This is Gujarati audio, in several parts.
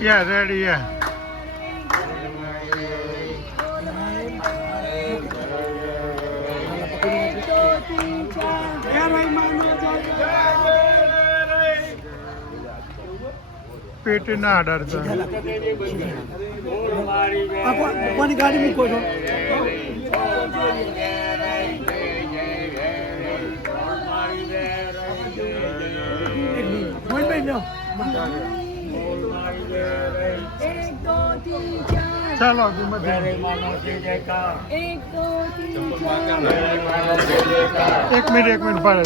Yeah, ready, yeah. पेट ना डरता કોની ગાડી મૂકો છો चलो एक मिनट पड़े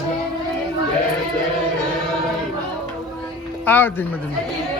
आओ धीमे धीमे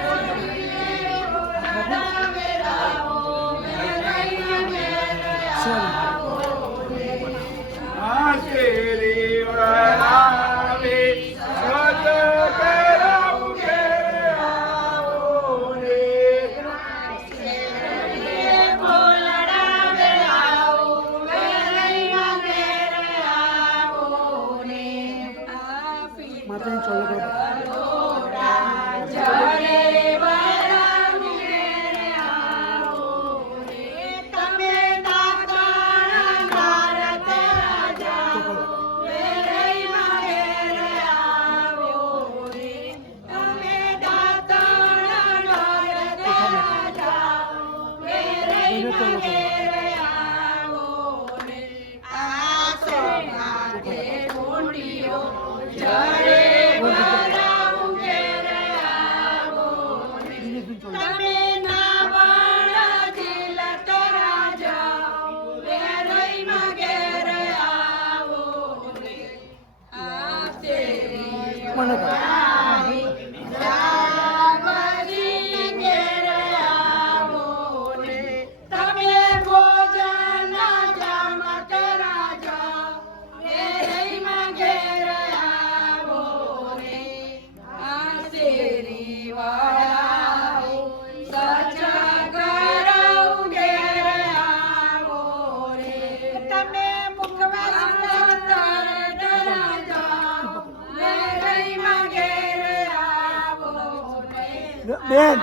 બેન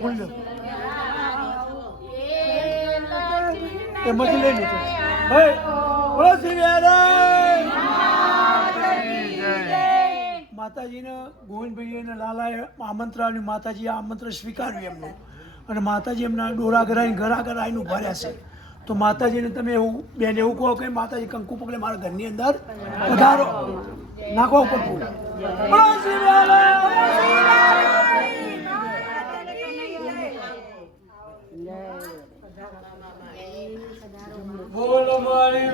ફૂલ લો એ મજી લઈ લીધું ભાઈ બોલો માતાજીને ગોવિંદભાઈ લાલાએ આમંત્રણ માતાજીએ આમંત્રણ સ્વીકાર્યું એમનું અને માતાજી એમના ડોરા ગરાઈને ઘરા ગરાઈને ઉભા રહ્યા છે તો માતાજીને તમે એવું બેન એવું કહો કે માતાજી કંકુ પગલે મારા ઘરની અંદર પધારો નાખો ઉપર ફૂલ બોલો મારી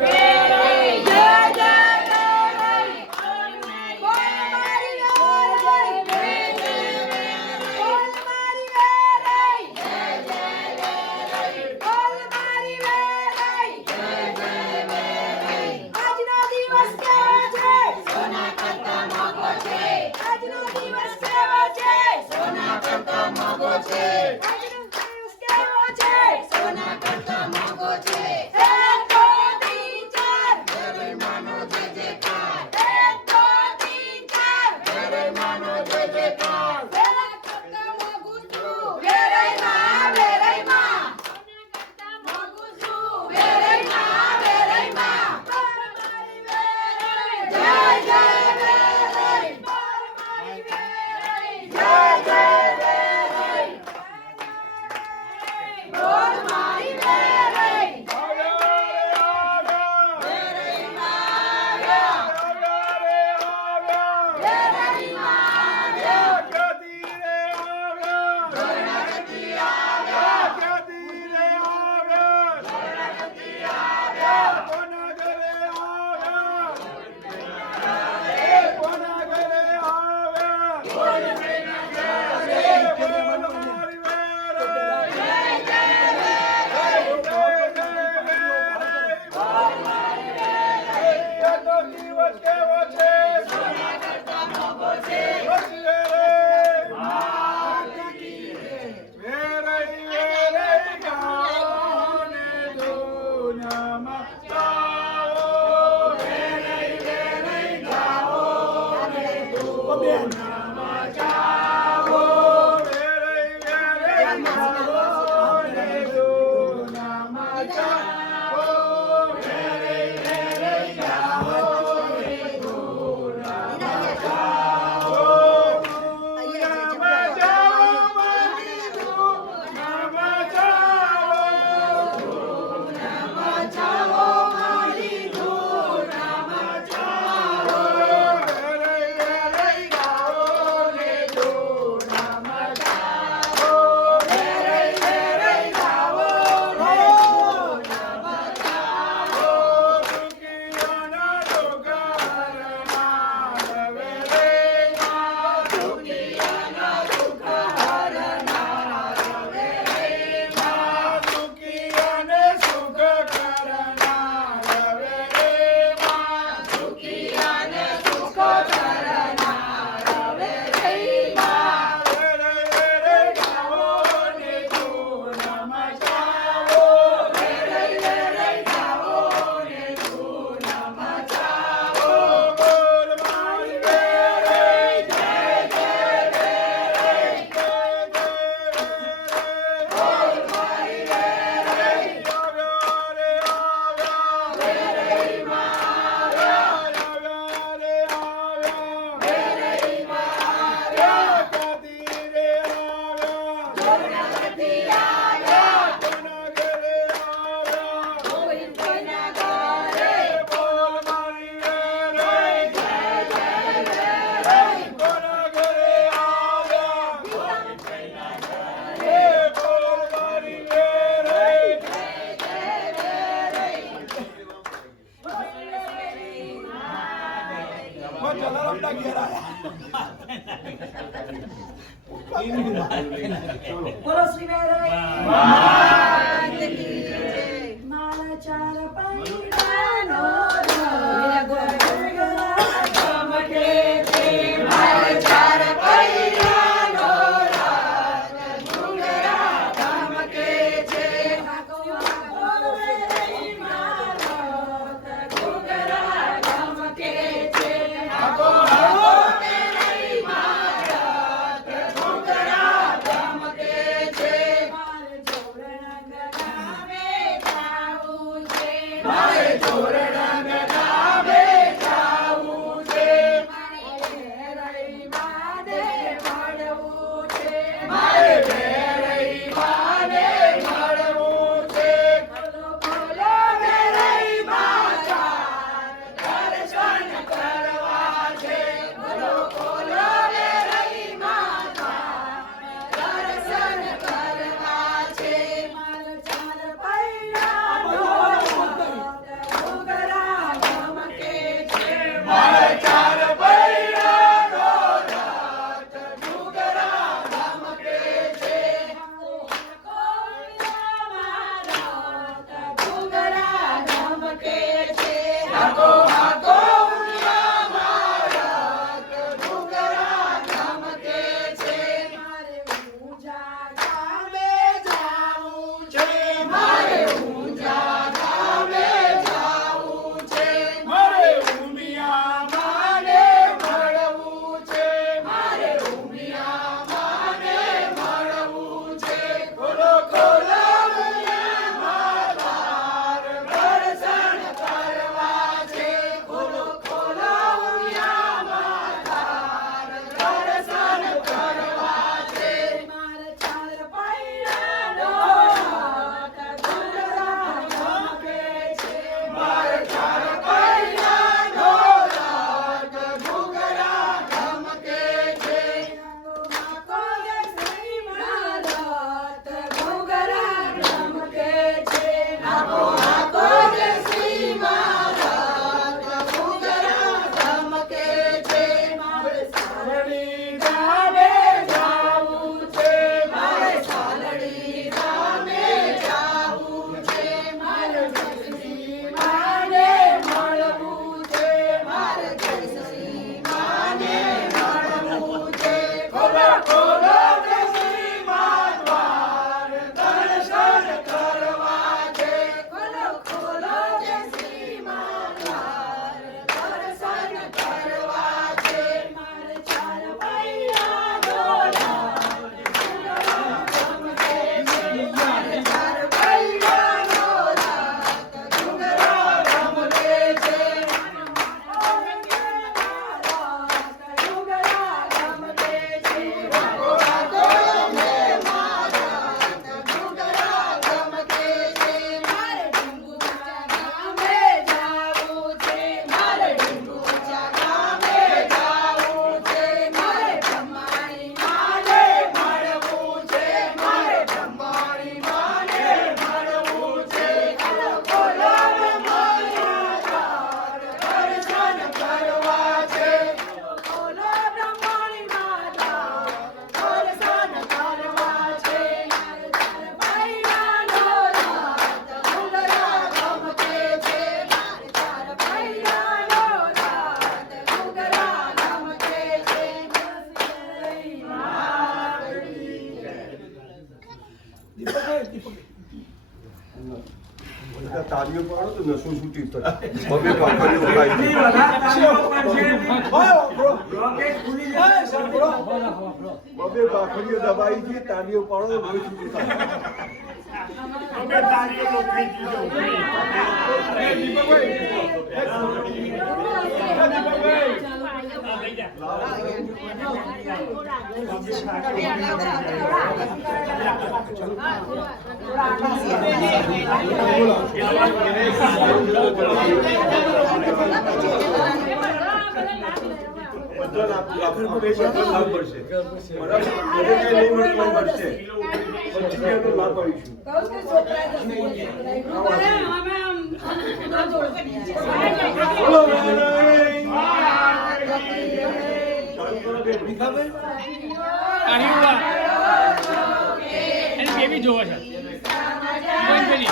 સોના બેન જલારામના ઘેર આયા બોલો શ્રી મારા ચાર પૈડાનો તાળીઓ પાડો તો નસો છૂટી થાય. બબે ભાખરીઓ ખાઈ નહીં, જાય. વધારે છે. ઓય, બ્રો. ઓય, સર, બ્રો. બબે ભાખરીઓ દબાઈ છે, તાળીઓ પાડો તો લોહી છૂટી થાય. બધાને આપણે બધાને લાભ મળશે. બરાબર? મને કંઈ નહીં મળતું મળશે. પછી આપણે લાભ આવીશું. બોલો એની બેબી જોવો છે ગોવિંદભાઈની.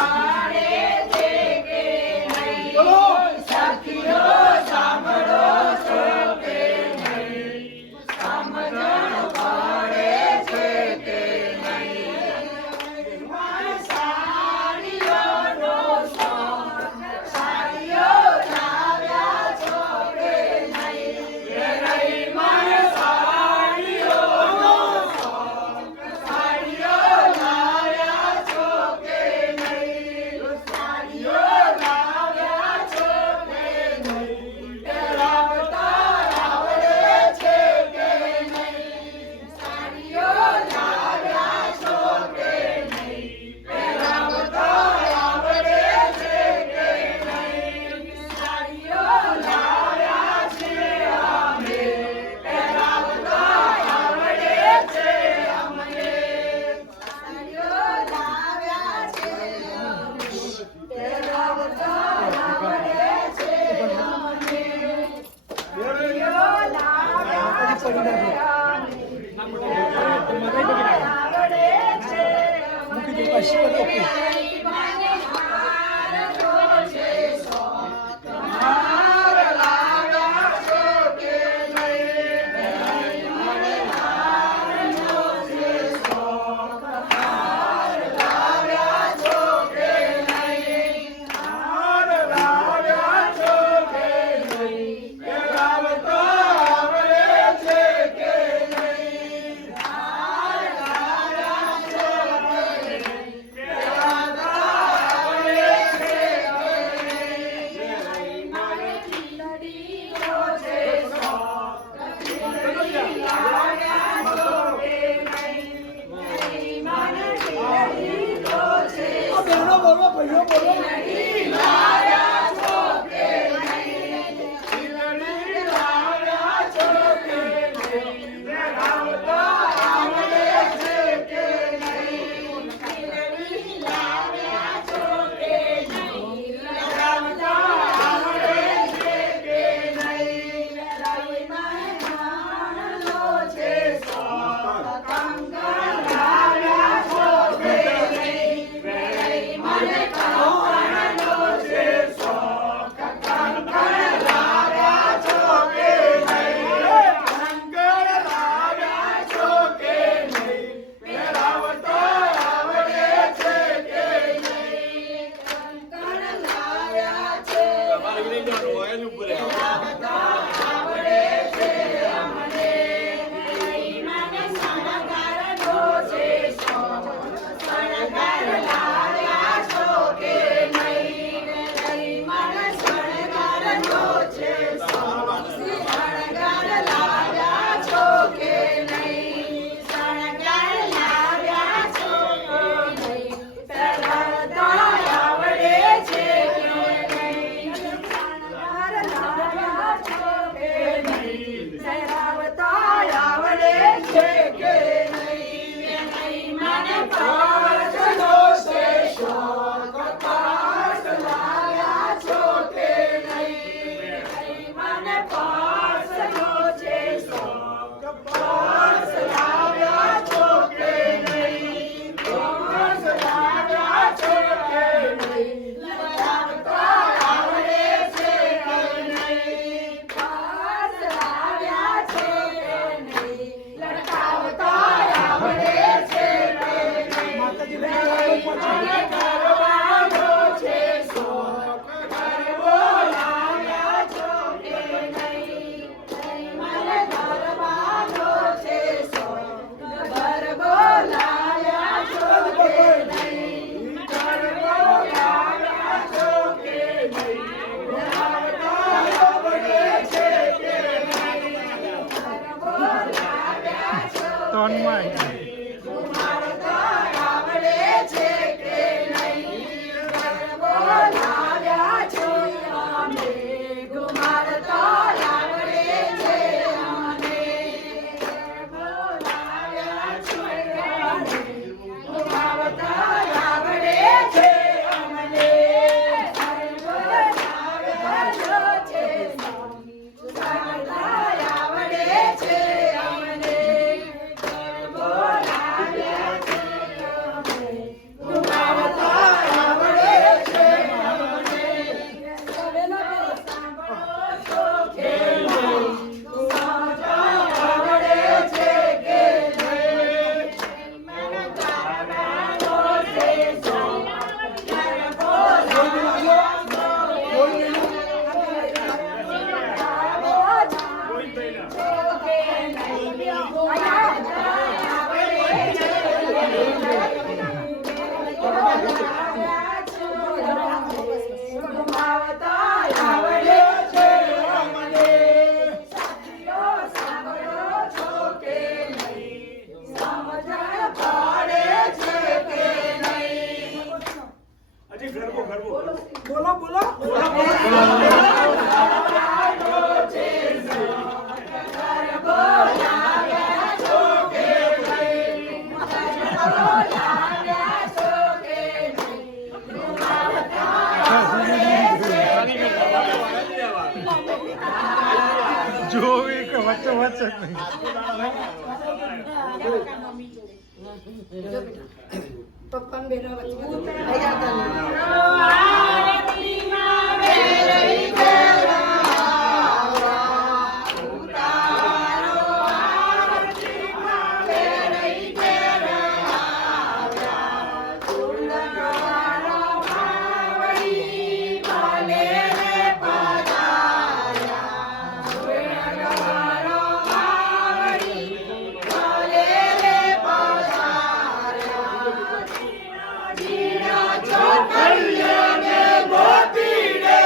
હનુમાન હજી ગરબો ગરબો બોલો બોલો જોવી કે વચ્ચે વચ્ચે પપ્પાને બેટા વચ્ચે કલ્યાણે ગોપી રે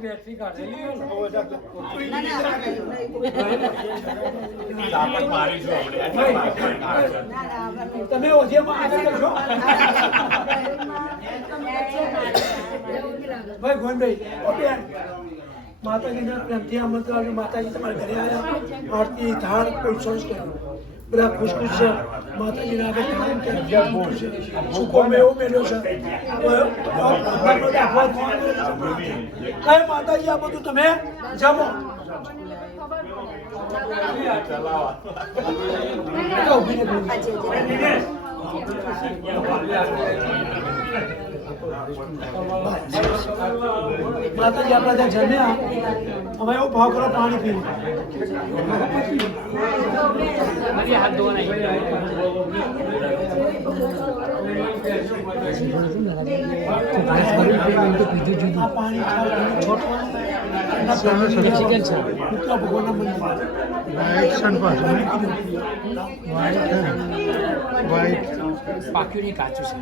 બેટરી કાઢેલી હોય ને તમે ઓજેમાં આગળ કરશો ભાઈ ગોંડભાઈ ઓકે માતાજીના પ્રેમથી આમંત્રણ માતાજી તમારા ઘરે આવ્યા આરતી ધાડ કોઈ સરસ કર્યું બધા ખુશખુશ છે માતાજીના આગળ કામ કે સુખો મેવો મેળ્યો છે કઈ માતાજી આ બધું તમે જમો માતાજી આપણા ત્યાં જમ્યા હવે એવો ભાવ કરો પાણી પીવું હાથ ધોવાના આ પાણી પાક્યું નહીં કાચું છે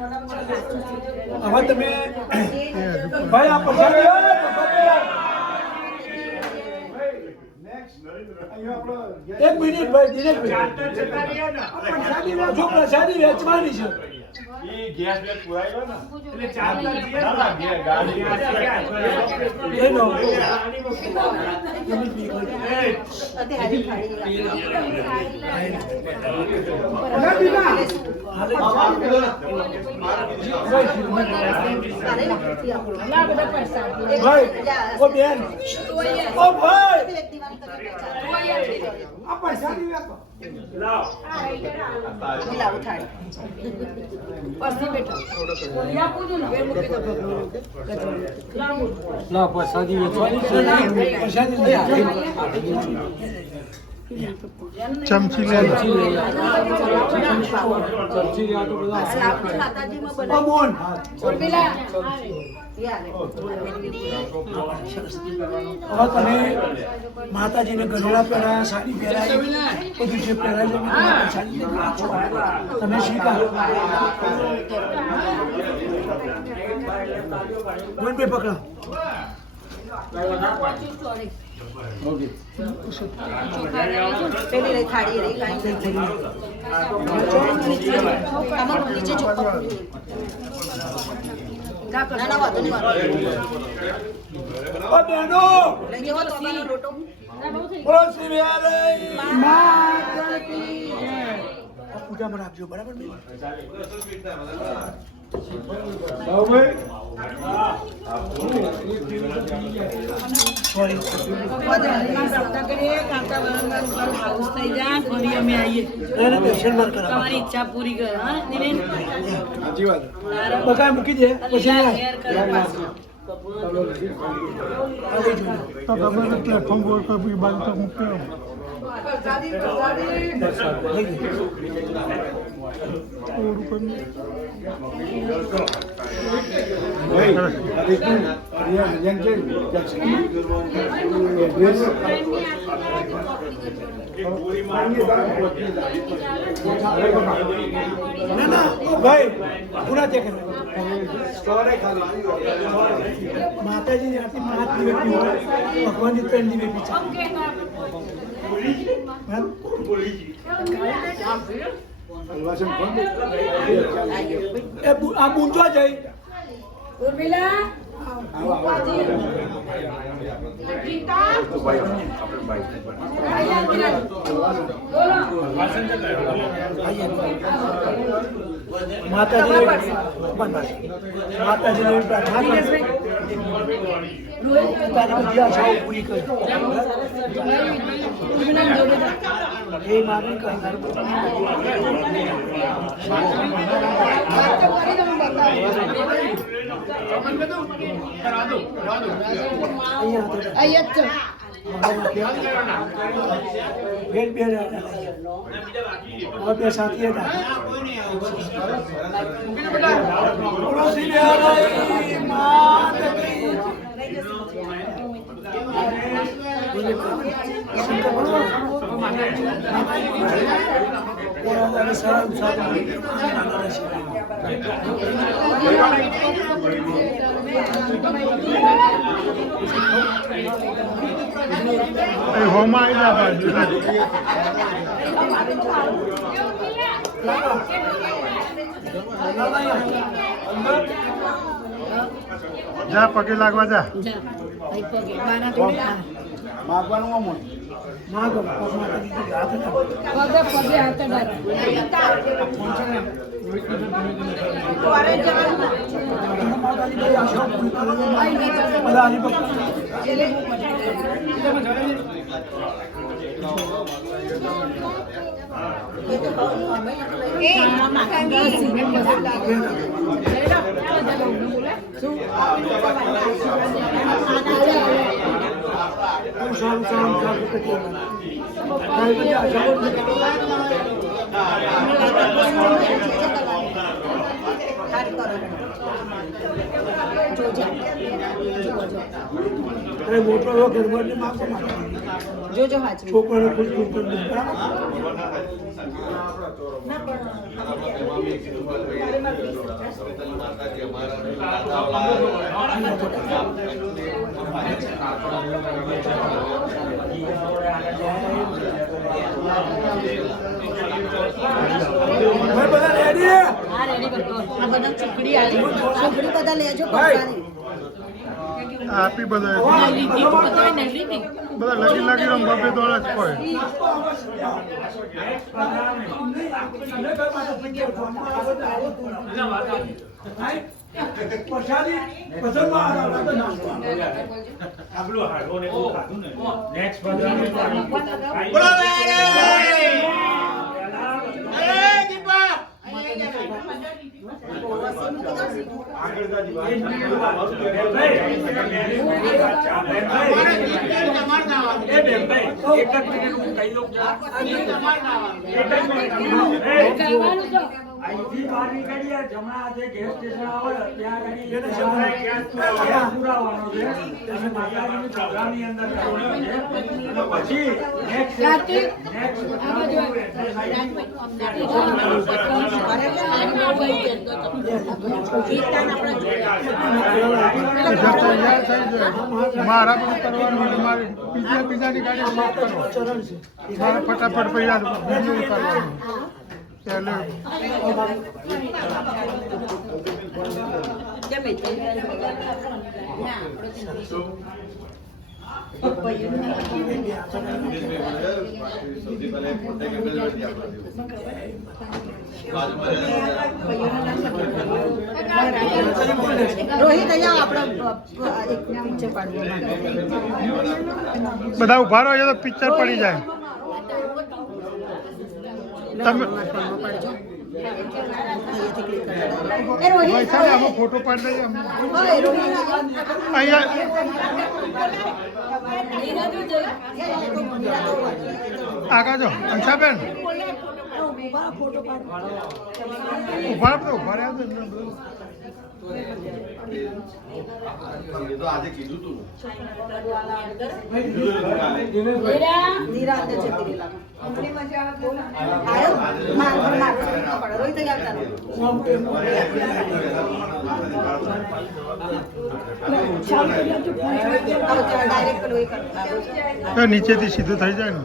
હવે તમે ભાઈ આ પ્રસાદી એક મિનિટ ભાઈ દિનેશભાઈ જો પ્રસાદી વેચવાની છે ગેસ બેસ પુરાયો ને એટલે ચાલતા ભાઈ ઓ બેન ઓ ભાઈ આ પ્રસાદી વેચો ના પ્રસાદી વેચવાની ચમચી લે ચમચી લે તો બધા મોહન હવે તમે માતાજીને ગઢડા પહેરાયા સાડી પહેરાવી બધું જે પહેરાયું તમે સ્વીકારો પકડા પેલી રહી થાળી રહી કાંઈ આમાં નીચે ચોખ્ખો ના ના વાંધો નહીં ઓ બહેનો લઈ જવો તો અમારો લોટો બોલો શ્રી વિહારી માતા કી જય. આ પૂજામાં રાખજો બરાબર બેન? સોરી એને દર્શન માર કરાવો. તમારી ઈચ્છા પૂરી કર હા દિનેશ બકાય મૂકી દે પછી ના આવે. પ્લેટફોર્મ પર કોઈ બાજુ તક મૂક્યો ના ના ભાઈ પૂરા તે કરે માતાજી આરતી 5 દિવસની હોય ભગવાનની 3 દિવસની ચાલે. આ બુંચવા જઈ ઉર્મિલા માતાજીને પ્રાર્થના તારી બધી આશાઓ પૂરી કરી એ માગણી કરી બેન બેન બે સાથી હતા હોમાં આવી જા પગે લાગવા જા માગવાનું અમોન માગો માતાજી હાથ મોટો ગરબડને માગો જોજો હાજરી છોકરાને ખુશ ખુશ કરી દે બધા રેડી હા રેડી બધો આ બધા ચૂકડી આલી ચૂકડી બધા લેજો પપ્પાની આપી બધા લીધી તો બધા નહીં લીધી બધા લગી રમ બાપે દોડા જ કોઈ પ્રસાદી પસંદમાં આગલો હાડો ને એવું ખાધું ને નેક્સ્ટ બધાને અહીંથી બહાર નીકળીએ જમણા હાથે ગેસ સ્ટેશન આવે ત્યાં આગળ પુરાવાનો છે અને માતાજીની સભાની અંદર કરવાનો છે અને પછી નેક્સ્ટ મારા પણ કરવાનું એટલે મારે બીજાની ગાડી સાફ કરો મારે ફટાફટ પૈસા બીજું કરવાનું એટલે રોહિત અહીંયા આપણે એક પિક્ચર પાડવું બધા ઉભા રહો તો પિક્ચર પડી જાય તમે એ રોહિત પૈસા આમાં ફોટો પાડી દઈએ અમે. ઓય રોહિત અહીંયા આગળ જો અંશાબેન ઉભા રહો રહ્યા આજે કીધું તું ધીરા અંદર જતી રહેલા આયો માર પડે રોહિત અહીંયા આવતા ડાયરેક્ટ પેલું એ કરતા તો નીચેથી સીધું થઈ જાય ને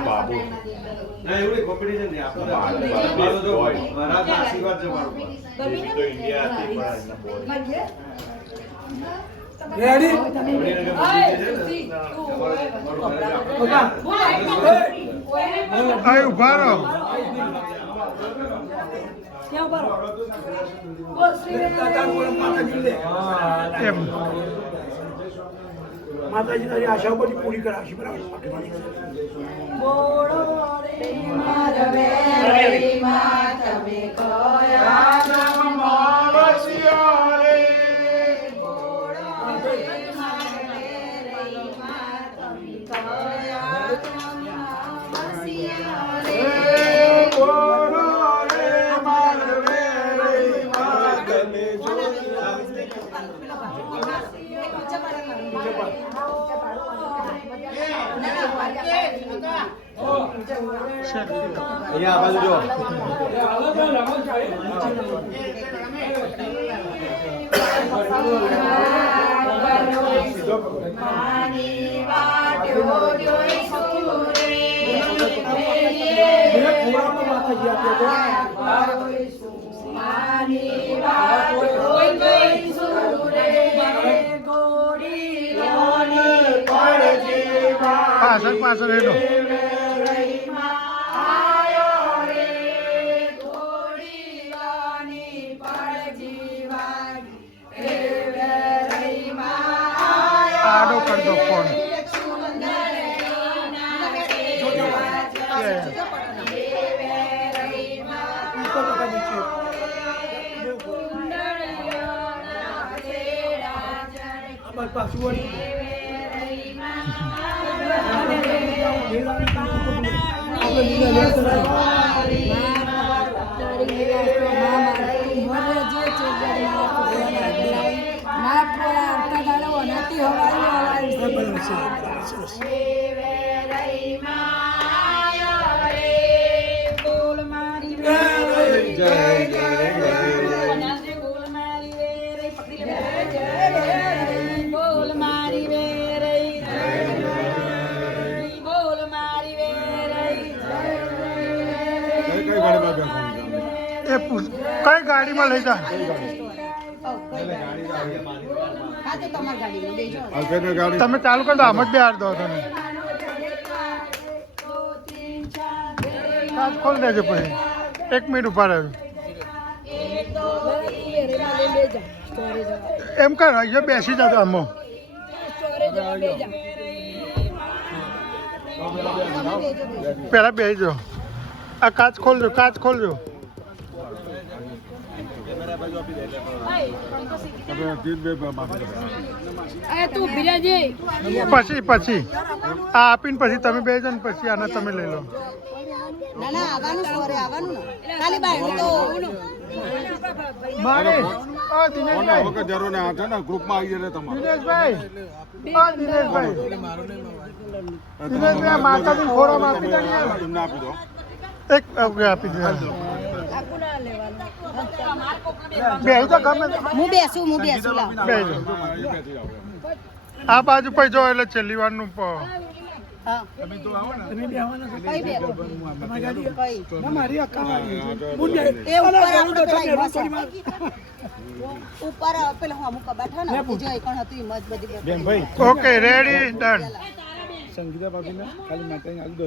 બાબુ ના એવું નહીં કોમ્પિટિશન નહીં આપણો મહારાજના આશીર્વાદ છે મારું તો ઇન્ડિયાથી રેડી અહીં ઉભા રહો એમ માતાજી તારી આશાઓ બધી પૂરી કરાવશે બરાબર અહીંયા આ બાજુ જો પાછળ પાછળ હેડો આડો કરી દો ફોન પાછું કઈ ગાડીમાં લઈ જા તમે ચાલુ કરો તો આમ જ બેહાર દો તમે કાચ ખોલી દેજો પછી 1 મિનિટ ઉભા રહેજો એમ કર અહીંયા બેસી જતો આમાં પેલા બેસી જાઓ આ કાચ ખોલજો પછી આ આપીને પછી તમે બે જણ પછી આને તમે લઈ લો ના ના આવવાનું સોરે આવવાનું ને ખાલી બહાર તો મારે દિનેશભાઈ જરૂર ના હતા ને ગ્રુપમાં આવી જાય તમારે દિનેશભાઈ દિનેશભાઈ માતાજી ખોરામાં આપી દે એક આપી દે બે તો ગમે હું બેસું લાવ બે આ બાજુ પૈસો એટલે છેલ્લી વારનું હા તમે બેહવાના છો? કઈ બે તમારી ગાડી કઈ ના, મારી અક્કાવાળી છે. હું બે- એ ઉપર અલા, આપણે તો પેલા તમે હિંમત થોડી વાર. ઉપર પેલા હું અમુક કબાટ હે ને બીજું એક હતું હિંમત બધી ઓકે રેડી ડન સંગીતા ભાભીને ખાલી માતાજી આલી દો